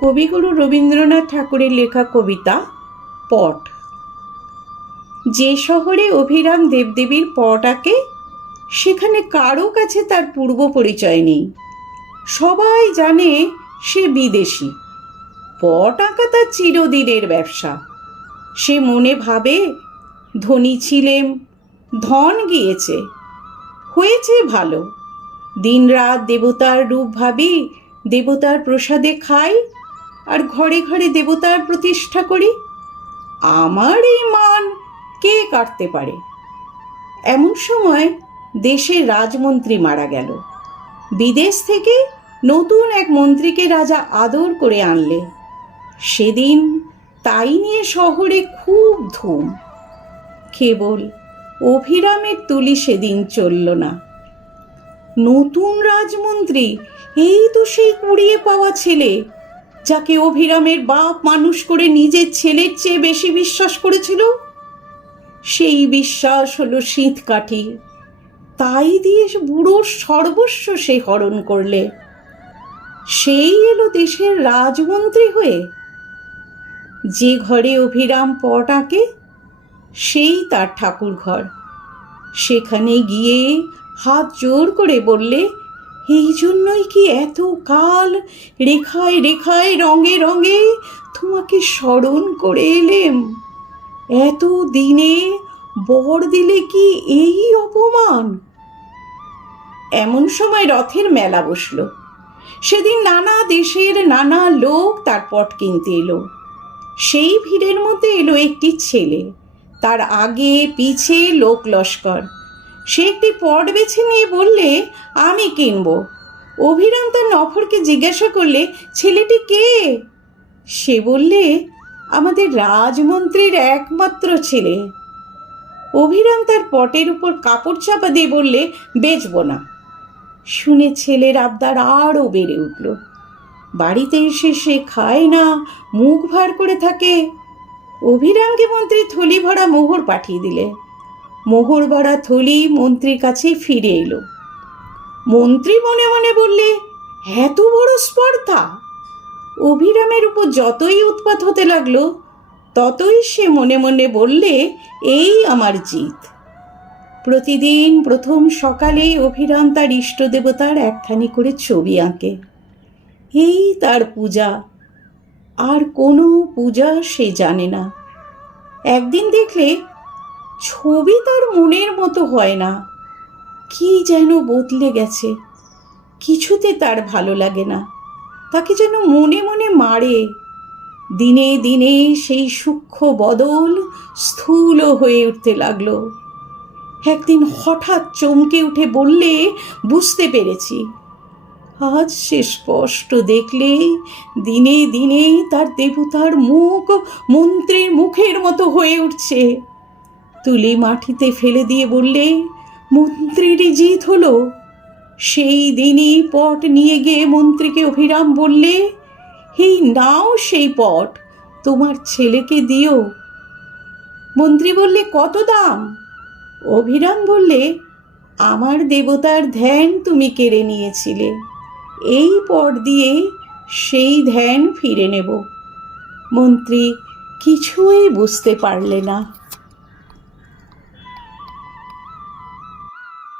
কবিগুরু রবীন্দ্রনাথ ঠাকুরের লেখা কবিতা পট। যে শহরে অভিরাম দেবদেবীর পট আঁকে সেখানে কারো কাছে তার পূর্ব পরিচয় নেই। সবাই জানে সে বিদেশি। পট আঁকা তার চিরদিনের ব্যবসা। সে মনে ভাবে ধনী ছিলেম, ধন গিয়েছে, হয়েছে ভালো। দিনরাত দেবতার রূপ ভাবি, দেবতার প্রসাদে খাই, আর ঘরে ঘরে দেবতার প্রতিষ্ঠা করি। আমার এই মান কে কাটতে পারে? এমন সময় দেশের রাজমন্ত্রী মারা গেল। বিদেশ থেকে নতুন এক মন্ত্রীকে রাজা আদর করে আনলে। সেদিন তাই নিয়ে শহরে খুব ধুম। কেবল অভিরামের তুলি সেদিন চলল না। নতুন রাজমন্ত্রী এই তো সেই কুড়িয়ে পাওয়া ছেলে, যাকে অভিরামের বাপ মানুষ করে নিজের ছেলের চেয়ে বেশি বিশ্বাস করেছিল। সেই বিশ্বাস হলো শীতকাঠি। তাই দিয়ে বুড়োর সর্বস্ব সে হরণ করলে। সেই এলো দেশের রাজমন্ত্রী হয়ে। যে ঘরে অভিরাম পট আঁকে সেই তার ঠাকুর ঘর। সেখানে গিয়ে হাত জোর করে বললে, এই জন্যই কি এত কাল রেখায় রেখায় রঙে রঙে তোমাকে স্মরণ করে এলেম। এত দিনে বর দিলে কি এই অপমান? এমন সময় রথের মেলা বসল। সেদিন নানা দেশের নানা লোক তার পট কিনতে এলো। সেই ভিড়ের মধ্যে এলো একটি ছেলে, তার আগে পিছে লোক লস্কর। সে একটি পট বেছে নিয়ে বললে, আমি কিনব। অভিরাম তার নফরকে জিজ্ঞাসা করলে, ছেলেটি কে? সে বললে, আমাদের রাজমন্ত্রীর একমাত্র ছেলে। অভিরাম তার পটের উপর কাপড় চাপা দিয়ে বললে, বেচব না। শুনে ছেলের আবদার আরও বেড়ে উঠল। বাড়িতে এসে সে খায় না, মুখ ভার করে থাকে। অভিরামকে মন্ত্রী থলি ভরা মোহর পাঠিয়ে দিলে। মোহর ভরা থলি মন্ত্রীর কাছে ফিরে এলো। মন্ত্রী মনে মনে বললে, এত বড় স্পর্ধা! অভিরামের উপর যতই উৎপাত হতে লাগলো, ততই সে মনে মনে বললে, এই আমার জিত। প্রতিদিন প্রথম সকালে অভিরাম তার ইষ্ট দেবতার একখানি করে ছবি আঁকে। এই তার পূজা। আর কোনো পূজা সে জানে না। একদিন দেখলে ছবি তার মনের মতো হয় না। কি যেন বদলে গেছে। কিছুতে তার ভালো লাগে না। তাকে যেন মনে মনে মারে। দিনে দিনে সেই সূক্ষ্ম বদল স্থূল হয়ে উঠতে লাগলো। একদিন হঠাৎ চমকে উঠে বললে, বুঝতে পেরেছি। আজ সে স্পষ্ট দেখলে দিনে দিনে তার দেবতার মুখ মন্ত্রীর মুখের মতো হয়ে উঠছে। তুলি মাটিতে ফেলে দিয়ে বললে, মন্ত্রীরই জিত হলো। সেই দিনই পট নিয়ে গিয়ে মন্ত্রীকে অভিরাম বললে, এই নাও সেই পট, তোমার ছেলেকে দিও। মন্ত্রী বললে, কত দাম? অভিরাম বললে, আমার দেবতার ধ্যান তুমি কেড়ে নিয়েছিলে। এই পট দিয়ে সেই ধ্যান ফিরে নেব। মন্ত্রী কিছুই বুঝতে পারলে না।